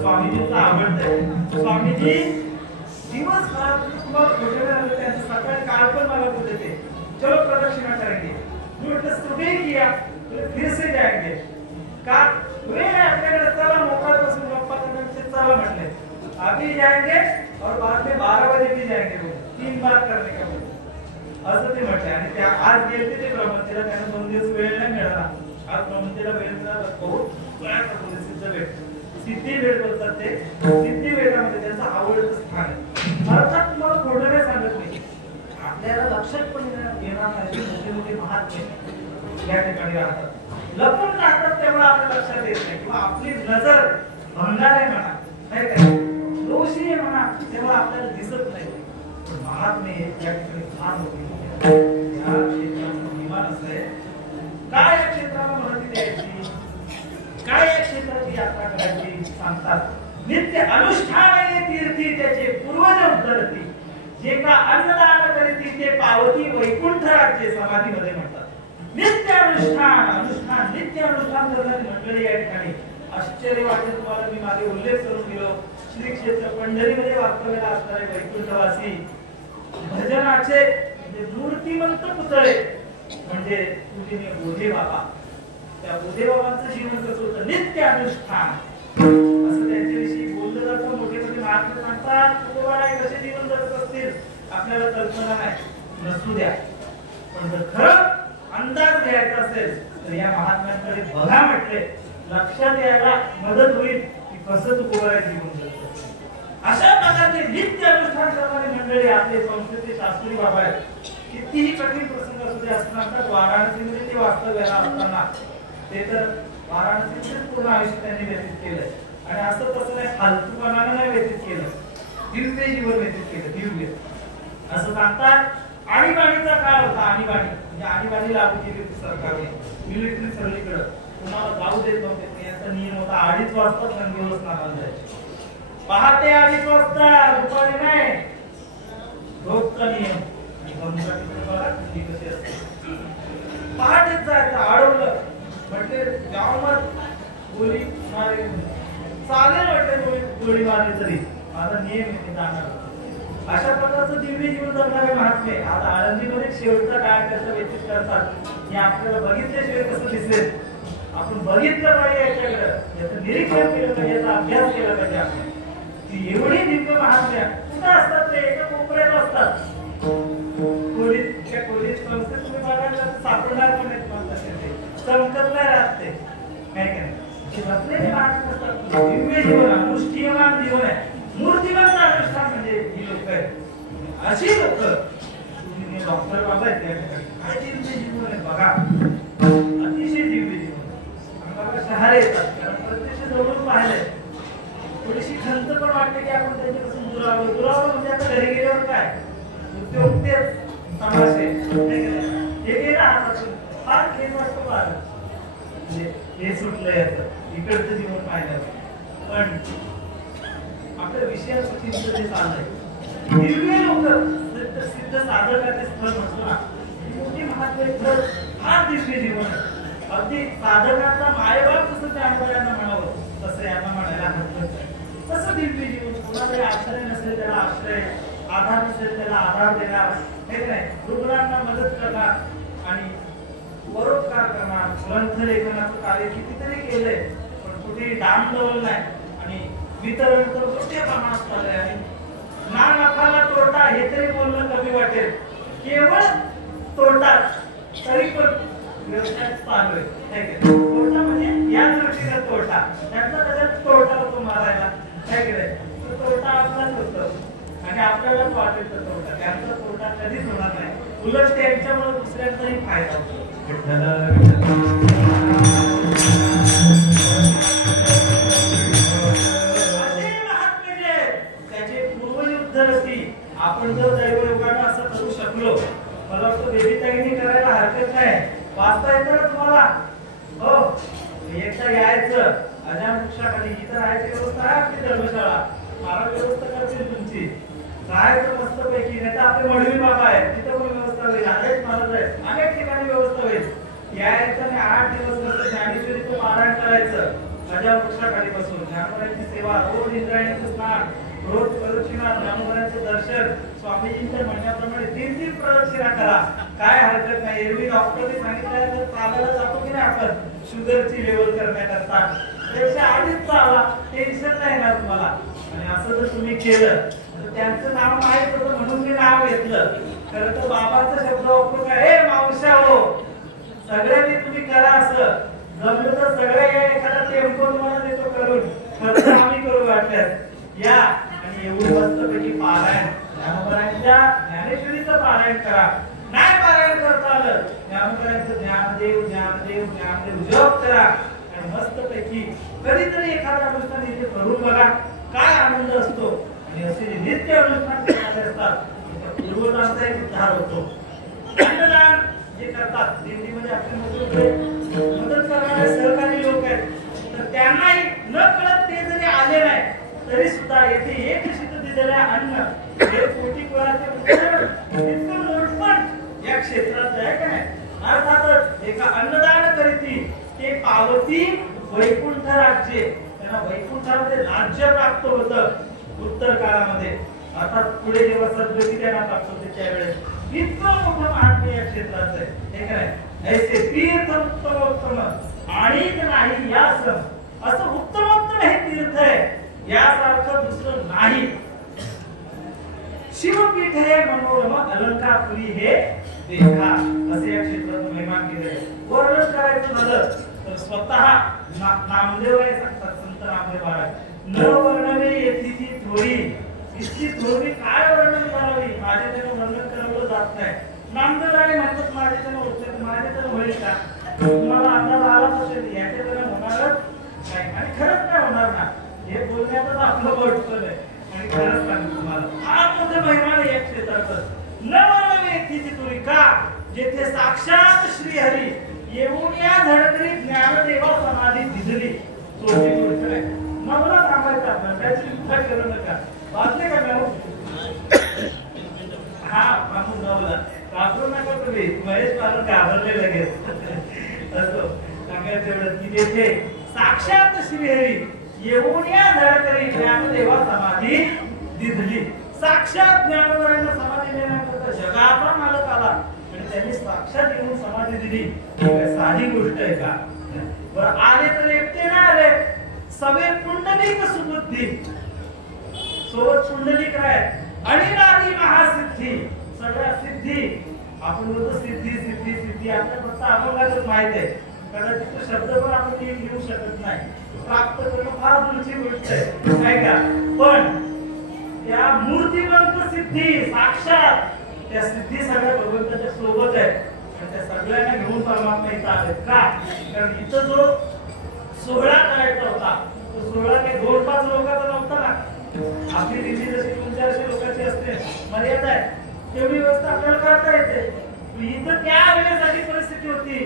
स्वामीजींचं आवडतंय. स्वामीजी दिवसभरात तुम्हाला भेटले त्यांचं सकाळी काल पण मला बोलते ते चलो प्रदक्षिणा करेंगे. मी म्हटलं सुबह किया फिर से जाएंगे का वे अपने चला मौका बसून गप्पा करने चला म्हटले अभी जाएंगे और बाद में 12 बजे भी जाएंगे. 3 बार करने का असं ते म्हटले. आणि त्या आज गेले ते ब्रह्मतीला त्यांना 2 दिवस वेळ नाही मिळाला. आज ब्रह्मतीला वेळ मिळाला बहुत सिद्ध वेळ सिद्धी वेळ बोलतात ते. सिद्धी वेळामध्ये त्यांचं आवडतं स्थान आहे. अर्थात तुम्हाला खोटं नाही सांगत नाही आपल्याला लक्षात पण येणार नाही मोठे मोठे महात्मे या ठिकाणी राहतात लपून राहतात तेव्हा आपल्या लक्षात येत नाही किंवा आपली नजर भंगार आहे म्हणा नाही काय दोषी आहे म्हणा तेव्हा आपल्याला दिसत नाही. पण महात्मे या ठिकाणी फार होती या क्षेत्राचं विमान असं आहे. काय या क्षेत्राला महती द्यायची काय या क्षेत्राची यात्रा करायची सांगतात. धरती जे का अन्नदान करीती ते पावती वैकुंठ राज्य समाधीमध्ये म्हणतात. नित्य अनुष्ठान नित्य अनुष्ठान करणारी मंडळी या ठिकाणी आश्चर्य वाटेल तुम्हाला. मी मागे उल्लेख करून गेलो श्री क्षेत्र पंढरीमध्ये वास्तव्याला असणारे वैकुंठवासी भजनाचे मूर्तिमंत पुतळे म्हणजे पूजनीय बोधे बाबा. त्या बोधे बाबांचं जीवन कसं होतं, नित्य अनुष्ठान असं त्यांच्याविषयी बोललं जातं. मोठे मोठे महात्मे सांगतात तुकोबाराय कसे जीवन जगत असतील आपल्याला कल्पना नाही, नसू द्या. पण जर खरं अंदाज घ्यायचा असेल तर या महात्म्यांकडे बघा म्हटले, लक्षात यायला मदत होईल की कसं तुकोबाराय जीवन जगत. अशा प्रकारचे नित्य अनुष्ठान करणारी मंडळी आपले संस्थेचे शास्त्री बाबा आहेत. कितीही कठीण प्रसंग असू दे असताना वाराणसीमध्ये ते वास्तव्याला असताना ते तर वाराणसीतच पूर्ण आयुष्य त्यांनी व्यतीत केलं. आणि असं तसं नाही फालतूपणाने नाही व्यतीत केलं, दिव्य जीवन व्यतीत केलं. दिव्य असं सांगतात. आणीबाणीचा काळ होता. आणीबाणी म्हणजे आणीबाणी लागू केली सरकारने मिलिटरी सर्वीकडे. कुणाला जाऊ देत नव्हते. याचा नियम होता 2:30 वाजता गंगेवर स्नानाला जायचे. पहाटे 2:30 वाजता, दुपारी नाही. रोजचा नियम. पहाटेच जायचं. अडवलं म्हटले गावात गोळी मारे चालेल, म्हटले गोळी मारली तरी माझा नियम आहे जाणार. अशा प्रकारचं दिव्य जीवन जगणारे महात्मे आता आळंदीमध्ये शेवटचा काळ कसं व्यतीत करतात हे आपल्याला बघितल्याशिवाय कसं दिसेल. आपण बघितलं पाहिजे, याच्याकडे याचं निरीक्षण केलं पाहिजे, याचा अभ्यास केला पाहिजे. आपण ती एवढी दिव्य महात्म्या कुठं असतात ते एका कोपऱ्यात असतात. खोलीत संस्थेत तुम्ही बघायला सापडणार पण नाही तुम्हाला. चमकत नाही राहते काय काय दिव्य जीवन अनुष्ठीयमान जीवन आहे. मूर्तिमंत अनुष्ठान म्हणजे ही लोक आहेत. अशी लोक तुम्ही डॉक्टर बाबा आहेत त्या ठिकाणी काय दिव्य जीवन आहे बघा. अतिशय दिव्य जीवन. आम्हाला शहारे येतात कारण प्रत्यक्ष जवळून पाहिलंय. थोडीशी खंत पण वाटते की आपण त्यांच्यापासून दुरावं म्हणजे आता घरी गेल्यावर काय उद्योग तेच तमाशे हे गेलं हातातून फार खेळ वाटतो बाहेर. म्हणजे हे सुटलं याचं इकडचं जीवन पाहिलं. पण आपल्या विषयाचं चिंतन जे चाललंय दिव्य लोक सिद्ध साधकाचे स्थळ म्हणतो ना, मोठी महात्मा फार दिव्य जीवन आहे. अगदी साधकांचा मायबाप जसं त्या यांना म्हणावं तसं यांना म्हणायला हरकत नाही. तसं दिव्य जीवन. कोणाकडे आश्रय नसेल त्याला आश्रय, आधार नसेल त्याला आधार देणार, हे नाही रुग्णांना मदत करणार आणि परोपकार करणार. ग्रंथ लेखनाचं कार्य कितीतरी केलंय पण कुठेही डामडौल नाही. आणि वितरण तर मोठ्या प्रमाणात चाललंय. आणि ना नफाला तोटा हे तरी बोलणं कमी वाटेल. केवळ तोटा तरी पण व्यवसाय चालू आहे. तोटा म्हणजे या दृष्टीने तोटा त्यांचा त्याच्यात तोटा होतो मारायला काय केलंय तोटा आपलाच होतो आणि आपल्यालाच वाटेल तर तोटा. त्यांचा तोटा कधीच होणार नाही. उलट त्यांच्यामुळे दुसऱ्यांचाही फायदा होतो. त्याचे पूर्वयुद्ध रस्ती आपण जर दैवयोगाने असं करू शकलो मला वाटतं बेबीताईंनी करायला हरकत नाही. वाचता येतं ना तुम्हाला? हो एकदा यायचं अजानवृक्षाखाली इथं राहायची व्यवस्था आहे आपली धर्मशाळा. मला व्यवस्था करतील तुमची. राहायचं मस्त पैकी. नाही तर आपले मडवी बाबा आहेत तिथं पण व्यवस्था होईल. अनेक महाराज आहेत अनेक ठिकाणी व्यवस्था होईल. यायचं आणि 8 दिवस मस्त ज्ञानेश्वरीचं पारायण करायचं. अजानवृक्षाखाली बसून ज्ञानोबांची सेवा, रोज इंद्रायणीचं स्नान, रोज प्रदक्षिणा, ज्ञानोबांचे दर्शन, स्वामीजींच्या म्हणण्याप्रमाणे 3-3 प्रदक्षिणा करा. काय हरकत नाही. एरवी डॉक्टरने सांगितलं चालायला जातो की नाही आपण शुगरची लेवल करण्याकरता त्याच्या आधीच चाला. टेन्शन नाही येणार तुम्हाला. आणि असं जर तुम्ही केलं तर त्यांचं नाव माहित होतं म्हणून मी नाव घेतलं. खरं तर बाबाचा शब्द वापरू का हे मावशा हो सगळ्यांनी तुम्ही करा. असं जमलं तर सगळ्या या एखादा टेम्पो तुम्हाला देतो करून. खर्च आम्ही करू वाटल्यास या आणि एवढं मस्तपैकी पारायण ज्ञानोबांच्या ज्ञानेश्वरीचं पारायण करा. नाही पारायण करता आलं ज्ञानोबांचं ज्ञानदेव ज्ञानदेव ज्ञानदेव जप करा. आणि मस्तपैकी कधीतरी एखादा अनुष्ठान इथे करून बघा काय आनंद असतो. आणि असे नित्य अनुष्ठान करणारे असतात पूर्वजांचा एक उद्धार होतो. अन्नदान जे करतात दिंडीमध्ये आपले मदत करणारे सहकारी लोक आहेत तर त्यांनाही न कळत ते जरी आले नाही तरी सुद्धा येथे एक सिद्ध दिलेले अन्न हे कोटी कुळाचे इतकं मोठपण या क्षेत्रात आहे का नाही. अर्थातच एका अन्नदान करीती ते पावती वैकुंठ राज्य, त्यांना वैकुंठामध्ये राज्य प्राप्त होतं उत्तर काळामध्ये. अर्थात पुढे जेव्हा सद्गती त्यांना प्राप्त होते त्यावेळेस इतकं मोठं महात्म्य या क्षेत्राचं आहे हे काय. ऐसे तीर्थ उत्तमोत्तम आणि नाही या सम, असं उत्तमोत्तम हे तीर्थ आहे यासारखं दुसरं नाही. शिवपीठ हे मनोरम अलंकारपुरी हे देखा, असे या क्षेत्रात महिमा केले. वर्णन करायचं झालं तर स्वतः नामदेव हे सांगतात, संत नामदेव महाराज, न वर्णने येथीची थोडी, इतकी थोडी काय वर्णन करावी, माझे त्यानं वर्णन करावं जात नाही. नामदेवराय म्हणतात माझे त्यानं होते, माझे त्यानं होईल का, तुम्हाला अंदाज आलाच असेल याच्या त्यानं होणारच नाही आणि खरंच नाही होणार ना. हे बोलण्यातच आपलं बळपण आहे आणि खरंच सांगतो तुम्हाला हा मोठं महिमा या क्षेत्राचं. न वर्णने येथीची थोडी का, जेथे साक्षात श्री हरी येऊन या धडकरी ज्ञानदेवा समाधी दिसली. सोपी गोष्ट आहे, मला थांबायचं आपल्याला, त्याची चिंता करू नका. वाचले का मॅडम? हा मागून जाऊला घाबरू नका तुम्ही, महेश पालन घाबरले लगेच. असं सांगायचं एवढं की जेथे साक्षात श्रीहरी येऊन या धडकरी ज्ञानदेवा समाधी दिसली. साक्षात ज्ञानदेवांना समाधी देण्याकरता जगाचा मालक आला आणि त्यांनी साक्षात येऊन समाधी दिली. साधी गोष्ट आहे का? बरं आले तर एकटे ना आले, सवे पुंडलिक सुबुद्धी, सोबत पुंडलिक आहेत आणि नादी महासिद्धी, सगळ्या सिद्धी. आपण बोलतो सिद्धी सिद्धी सिद्धी, आपल्या फक्त अभंगातच माहित आहे, कदाचित तो शब्द पण आपण लिहू शकत नाही. प्राप्त करणं फार दूरची गोष्ट आहे का. पण त्या मूर्तिमंत सिद्धी साक्षात त्या सिद्धी सगळ्या भगवंताच्या सोबत आहे आणि त्या सगळ्यांना घेऊन परमात्मा इथं आले का. कारण इथं जो सोहळा करायचा होता तो सोहळा काही 2-5 लोकांचा नव्हता ना. आपली दिल्ली जशी 200-400 लोकांची असते मर्यादा आहे, तेवढी व्यवस्था आपल्याला करता येते. इथं त्या वेळेसाठी परिस्थिती होती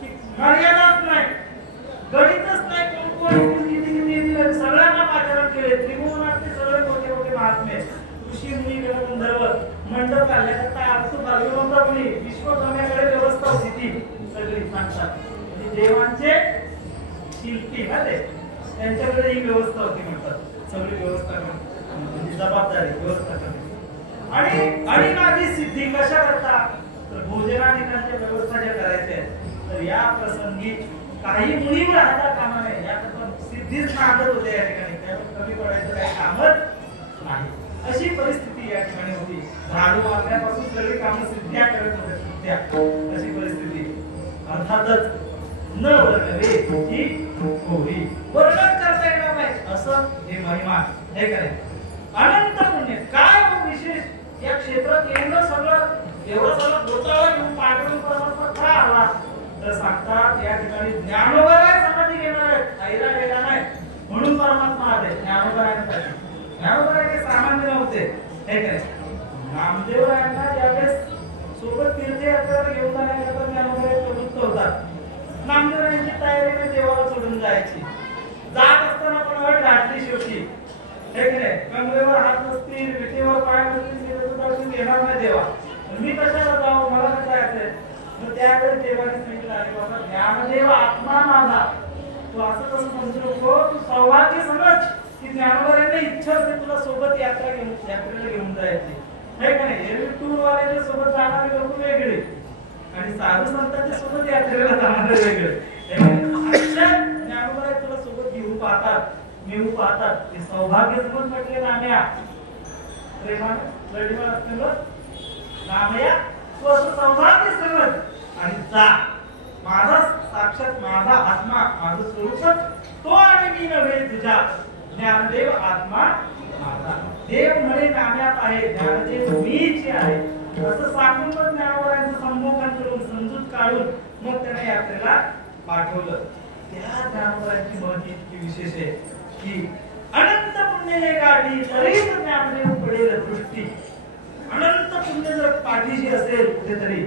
की मर्यादाच नाही, गणितच नाही, कोण कोण किती किती सगळ्यांना आचरण केले. त्रिभुवनातले सगळे मोठे मोठे महात्मे, ऋषी मुनी गंधर्व मंडप काढले. भाग्यवंतापणी विश्वकर्म्याकडे व्यवस्था होती ती सगळी सांगतात. देवांचे शिल्पी ना ते, त्यांच्याकडे ही व्यवस्था होती म्हणतात. सगळी व्यवस्था म्हणजे जबाबदारी व्यवस्था करणे. आणि माझी सिद्धी कशा करता, तर भोजनाधिकांच्या व्यवस्था ज्या करायच्या तर या प्रसंगी काही मुली राहता कामा नये, याकरता सिद्धीच नांदत होते या ठिकाणी. त्यामुळे कमी पडायचं काही कामच नाही, अशी परिस्थिती या ठिकाणी होती. झाडू मारण्यापासून सगळी कामं सिद्ध्या करत होते, सिद्ध्या अशी परिस्थिती. अर्थातच न वर्णवे तुझी थोडी, वर्णन करता येणार नाही असं हे महिमा हे काय अनंत पुण्य. काय विशेष या क्षेत्रात एवढं सगळं गोतावळा घेऊन पाठवून परमात्मा का आला तर सांगतात या ठिकाणी ज्ञानोबराय समाधी घेणार आहेत, ऐरा गेला नाही म्हणून परमात्मा आले ज्ञानोबरायांसाठी. ज्ञानोबराय काही सामान्य नव्हते हे काय. नामदेवरायांना ज्यावेळेस सोबत तीर्थयात्रेला घेऊन जाण्याकरता ज्ञानोबराय प्रवृत्त होतात. नामदेवरायांची तयारी देवाला सोडून जायची. जात असताना पण अट घातली शेवटी हे नाही, कमरेवर हात नसतील, विटेवर पाय नसतील, घेणार नाही देवा. मी कशाला जाऊ, मला कसं जायचंय. मग त्यावेळेस देवाने सांगितलं अरे बाबा ज्ञानदेव आत्मा माझा, तू असं कसं समजू नको, तू सौभाग्य समज की ज्ञानोबरायांना इच्छा होते तुला सोबत यात्रेला घेऊन जायची हे का नाही. एरवी टूर वाल्याच्या सोबत जाणारे लोक वेगळे आणि साधू संतांच्या सोबत यात्रेला जाणारे वेगळे. ज्ञानोबराय तुला सोबत घेऊन पाहतात, मिळू पाहतात, ते सौभाग्य समज म्हटले नाम्या, प्रेमाने लढीवर असलेलं नामया, तू असं सौभाग्य समज आणि जा. माझा साक्षात माझा आत्मा, माझं स्वरूप तो आणि मी नव्हे तुझ्या. ज्ञानदेव आत्मा माझा, देव म्हणे नाम्यात आहे, ज्ञानदेव मीच आहे असं सांगून पण ज्ञानोबरायांचं संमोहन करून समजूत काढून मग त्याने यात्रेला पाठवलं. त्या ज्ञानोबरायांची महती इतकी विशेष आहे की अनंत पुण्य हे गाठी तरीच ज्ञानदेव पडेल दृष्टी. अनंत पुण्य जर पाठीशी असेल कुठेतरी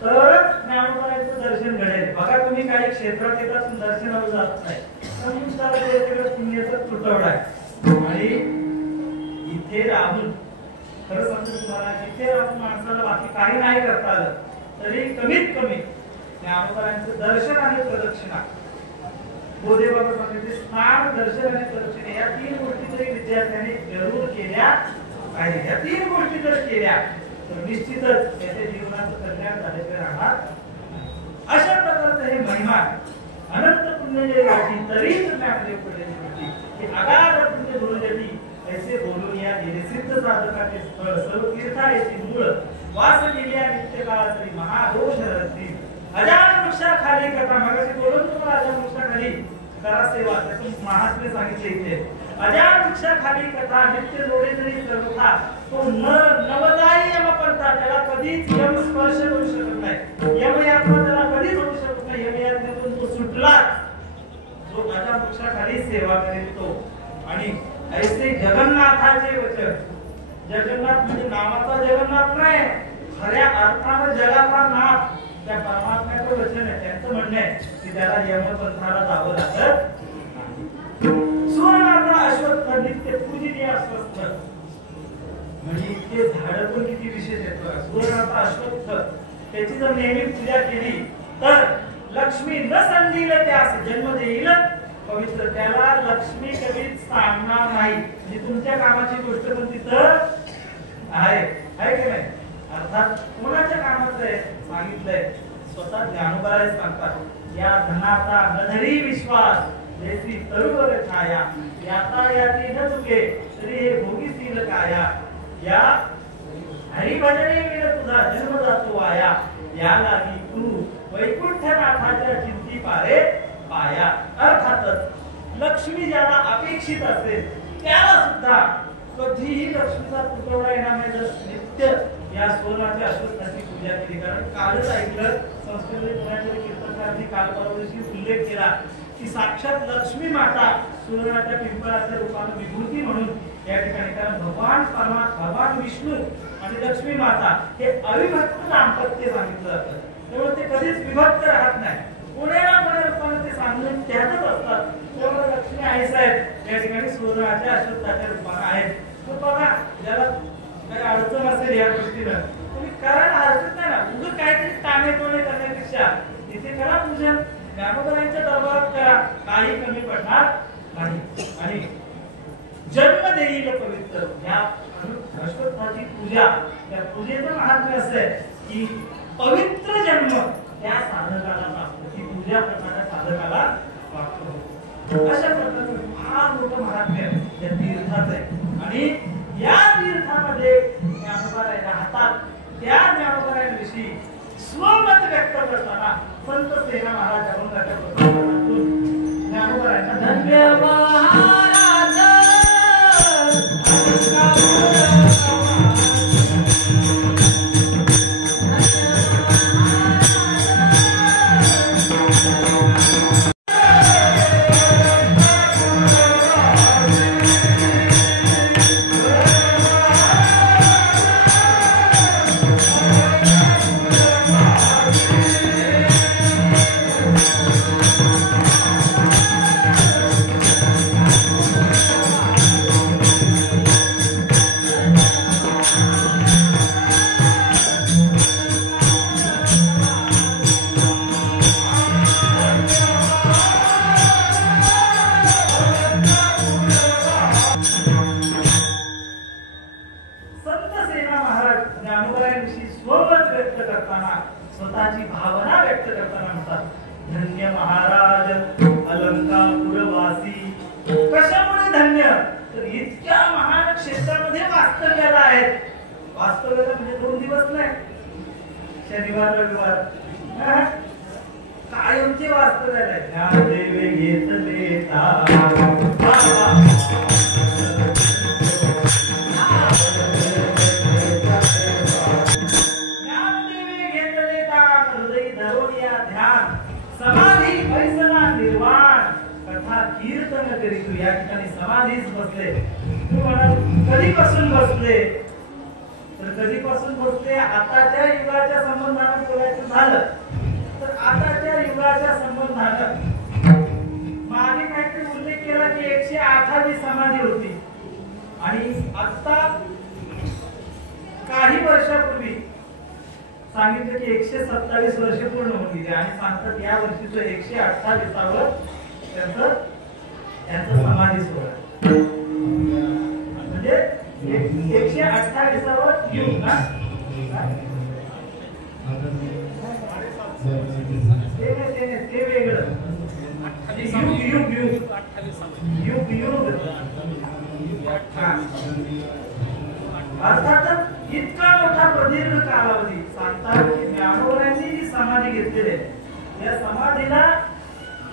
तरच ज्ञानोबरायांचं दर्शन घडेल. बघा तुम्ही काही क्षेत्रात येतात दर्शनाला जात नाही, पुण्याचा तुटवडा आहे आणि इथे जिथे राहून, खरं सांगतो तुम्हाला, जिथे राहून माणसाला बाकी काही नाही करता आलं तरी कमीत कमी ज्ञानोबांचं दर्शन आणि प्रदक्षिणा, बोधे बाबा सांगितले स्नान, दर्शन आणि प्रदक्षिणा, या 3 गोष्टी तरी विद्यार्थ्यांनी जरूर केल्या पाहिजे. या 3 गोष्टी जर केल्या तर निश्चितच त्याच्या जीवनाचं कल्याण झाल्याशिवाय राहणार. अशा प्रकारचं हे महिमा अनंत पुण्य गाठी तरीच ज्ञानदेव पडलेली होती की अगाध पुण्य धुळजटी ऐसे बोलून या गेले सिद्ध साधकाचे स्थळ सर्व तीर्थाची मूळ वास गेल्या नित्य काळ तरी महादोष रती अजान वृक्षाखाली कथा. मगाशी बोलून तुम्हाला अजान वृक्षाखाली करा सेवा, त्याचं महात्म्य सांगितले इथे. अजान वृक्षाखाली कथा नित्य जोडे तरी सर्वथा तो नवदायी यमपंथा, त्याला कधीच यम स्पर्श करू शकत नाही, यमयात्रा त्याला कधीच होऊ शकत नाही. यमयात्रेतून तो सुटला जो अजान वृक्षाखाली सेवा करेल तो. आणि ऐसे जगन्नाथाचे वचन, जगन्नाथ म्हणजे नावाचा जगन्नाथ नाही, खऱ्या अर्थाने जगाचा नाथ त्या परमात्म्याचं वचन आहे. त्यांचं म्हणणं आहे की त्याला यमपंथाला जावं लागत. सुवर्णाचा अश्वत्थ नित्य पूजनीय अस्वस्थ, म्हणजे इतके झाड पण किती विशेष आहेत बघा. सुवर्णाचा अश्वत्थ त्याची जर नेहमी पूजा केली तर लक्ष्मी न संधील त्यास जन्म देईल पवित्र, त्याला लक्ष्मी कधीच सांगणार नाही. म्हणजे तुमच्या कामाची गोष्ट पण तिथं आहे की नाही. अर्थात कोणाच्या कामाचं आहे सांगितलंय, स्वतः ज्ञानोबाला सांगतात. या धनाचा नधरी विश्वास जैसी तरुवर छाया, याता याती न चुके तरी हे भोगीतील काया. या हरिभजने विण तुझा जन्म जातो वाया, या लागी तू वैकुंठनाथाच्या चिंती पारे पाया. अर्थातच लक्ष्मी ज्याला अपेक्षित असेल त्याला सुद्धा कधीही लक्ष्मीचा तुटवडा येणार नाही जर नित्य या सुवर्णाच्या अश्वत्थाची पूजा केली. कारण कालच ऐकलं संस्कृत पुण्यातील कीर्तनकारांनी काल परवादिवशी उल्लेख केला की साक्षात लक्ष्मी माता सुवर्णाच्या पिंपळाच्या रूपाने विभूती म्हणून या ठिकाणी, कारण भगवान विष्णू आणि लक्ष्मी माता हे अविभक्त दाम्पत्य सांगितलं जातं. त्यामुळे ते कधीच विभक्त राहत नाही, कोण्या ना कोण्या रूपाने ते सांगून त्यातच असतात. त्यामुळे लक्ष्मी आई साहेब या ठिकाणी सुवर्णाच्या अश्वत्थाच्या रूपाने आहेत. तर बघा, ज्याला काही अडचण असेल या गोष्टीनं तुम्ही करायला हरकत नाही ना. उगाच काहीतरी टाणे टोणे करण्यापेक्षा तिथे करा पूजन, ज्ञानोबांच्या दरबारात करा, काही कमी पडणार नाही. आणि जन्म देईल पवित्र, या अश्वत्थाची पूजा, त्या पूजेचं महात्म्य असं आहे की पवित्र जन्म त्या साधकाला प्राप्त, ती पूजा करणाऱ्या साधकाला प्राप्त. अशा प्रकारचं फार मोठं महात्म्य या तीर्थाचं आहे. आणि या तीर्थामध्ये ज्ञानोबा राहतात. त्या ज्ञानोबांविषयी स्वमत व्यक्त करताना संत सेना महाराज अभंगाच्या प्रसंगातून ज्ञानोबांना धन्य महाराज स्वतःची भावना व्यक्त करताना म्हणतात, धन्य महाराज अलंकापुरवासी. कशामुळे धन्य, तर इतक्या महान क्षेत्रामध्ये वास्तव्याला आहेत. वास्तव्याला म्हणजे 2 दिवस नाही, शनिवार रविवार कायमचे वास्तव्याला आहेत. ज्ञानदेवे घेतले समाधी पैसना निर्वाण कथा कीर्तन करीतू. या ठिकाणी समाधीच बसले. कधीपासून बसले, तर कधीपासून बसले, आताच्या युगाच्या संबंधाने बोलायचं झालं तर आताच्या युगाच्या संबंधाने मागे काहीतरी उल्लेख केला की 108वी समाधी होती. आणि आता काही वर्षापूर्वी सांगितलं की 127 वर्ष पूर्ण होऊन गेली आणि सांगतात या वर्षीचं 128वा त्यांचं समाधी सोहळा म्हणजे 128वा युग ना ते वेगळं युग युग युग युग अर्थातच इतका मोठा प्रदीर्घ कालावधी सांगतात की ज्ञानोबांनी जी समाधी घेतलेली आहे या समाधीला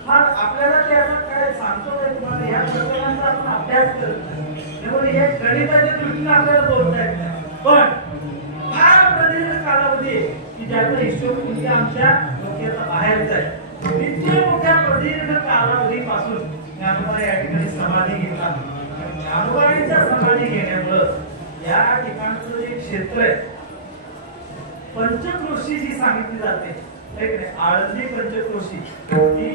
हा आपल्याला ते आता काय सांगतो तुम्हाला या प्रकरणाचा आपण अभ्यास करत नाही त्यामुळे हे गणिताच्या दृष्टीने आपल्याला बोलता येत नाही पण फार प्रदीर्घ कालावधी की ज्याचा हिशोब म्हणजे आमच्या डोक्याचा बाहेरचा आहे इतक्या मोठ्या प्रदीर्घ कालावधीपासून ज्ञानोबा या ठिकाणी समाधी घेतात ज्ञानोबांच्या समाधी घेण्यामुळं या ठिकाणचं जे क्षेत्र आहे पंचक्रोशी जी सांगितली जाते आळंदी पंचक्रोशी ही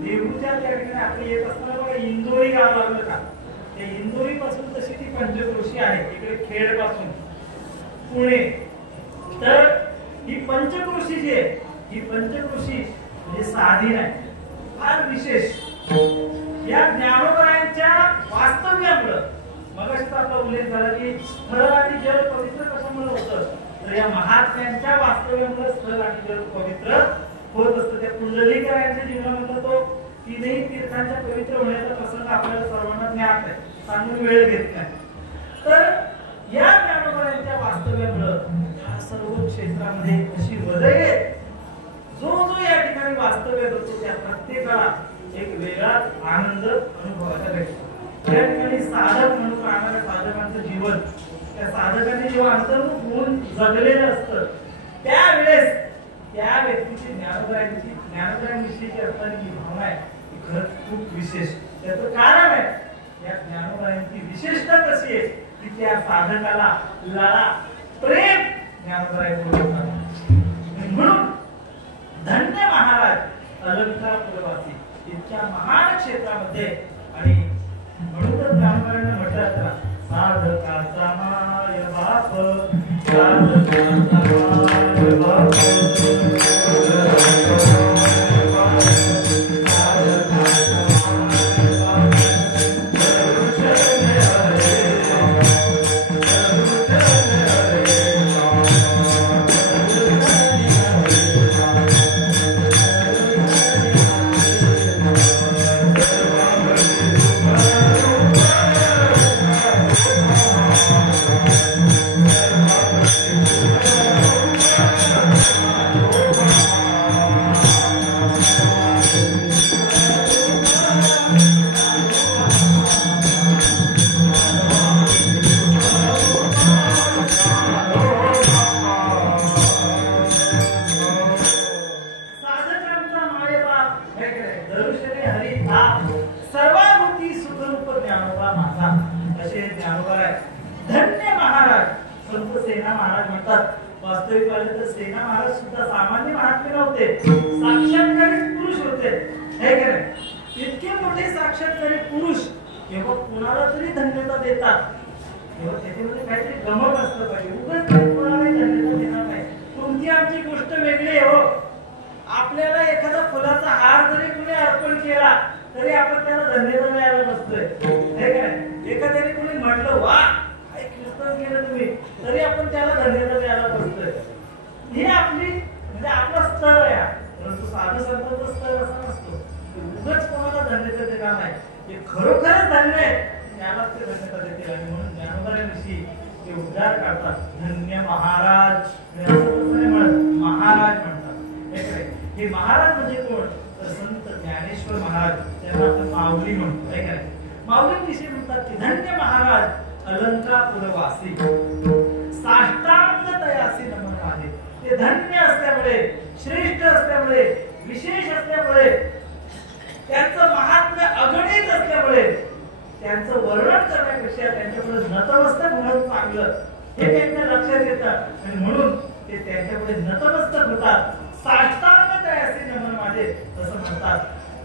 देहूच्या त्या ठिकाणी आपली येत असताना बघा इंदोरी गाव लागलं का त्या इंदोरी पासून तशी ती पंचक्रोशी आहे इकडे खेड पासून पुणे तर ही पंचक्रोशी जी आहे ही पंचक्रोशी म्हणजे साधी नाही फार विशेष या ज्ञानोबांच्या वास्तव्यामुळे मगाशीच आपला उल्लेख झाला की स्थळ आणि जल पवित्र कशामुळे होतं तर या महात्म्यांच्या वास्तव्यामुळे स्थळ आणि जल पवित्र होत असतं त्या पुंडलिकायांच्या जीवनामधला तो तीनही तीर्थांच्या पवित्र होण्याचा प्रसंग आपल्याला सर्वांना ज्ञात आहे सांगून वेळ घेत नाही तर या ज्ञानोबांच्या वास्तव्यामुळे या सर्व क्षेत्रामध्ये अशी वदय जो जो या ठिकाणी वास्तव्य करतो त्या प्रत्येकाला एक वेगळाच आनंद अनुभवायला भेटतो त्या ठिकाणी साधक म्हणून राहणाऱ्या साधकांचं जीवन त्या साधकांनी जेव्हा अंतर्मुख होऊन जगलेलं असतं त्यावेळेस त्या व्यक्तीची ज्ञानोबांविषयीची असणारी जी भावना आहे ती खरंच खूप विशेष त्याचं कारण आहे या ज्ञानोबांची विशेषता कशी आहे की त्या साधकाला लळा प्रेम ज्ञानोबांबरोबर म्हणून धन्य महाराज अलंकार पुरवासी इतक्या महान क्षेत्रामध्ये आणि म्हणूनच ज्ञानोबांना म्हटलं त्याला साधकाचा माय बाप साधकाचा माय बाप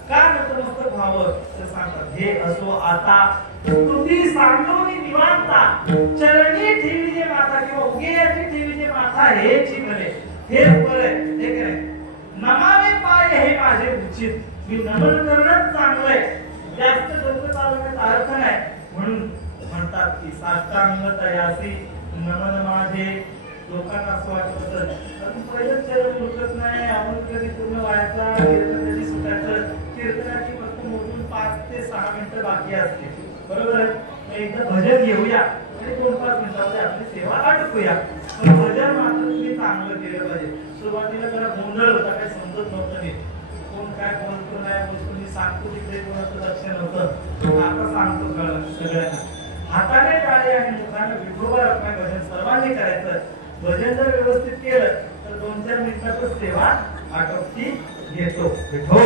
का नतमस्तक व्हावं तर सांगतात हे असो आता स्तुती सांडोनी निवांता चरणी ठेवीजे माथा किंवा उगेयाची ठेवीजे माथा हेची म्हणे हे बरे हे काय नमावे पाय हे माझे उचित मी नमन करणंच चांगलंय जास्त डोकं चालवण्यात अर्थ नाही म्हणून म्हणतात की साष्टांग तयासी नमन माझे लोकांना असं वाटत असेल पहिलं चरण उरकत नाही आपण कधी पूर्ण व्हायचा कीर्तनाची सुटायचं कीर्तनाची फक्त मोजून 5 ते 6 मिनिटं बाकी असते बरोबर आहे एकदा भजन घेऊया आणि 2-5 मिनिटांमध्ये आपली सेवा आटपूया पण भजन मात्र तुम्ही चांगलं केलं पाहिजे सुरुवातीला जरा गोंधळ होता काही समजत नव्हतं नीट कोण काय बोलतो नाही बोलतो मी सांगतो तिकडे कोणाचं लक्ष नव्हतं आता सांगतो सगळ्यांना हाताने टाळे आणि मुखाने विठोबा रखमाय भजन सर्वांनी करायचं भजन जर व्यवस्थित केलं तर 2-4 मिनिटातच सेवा आटोपती घेतो विठो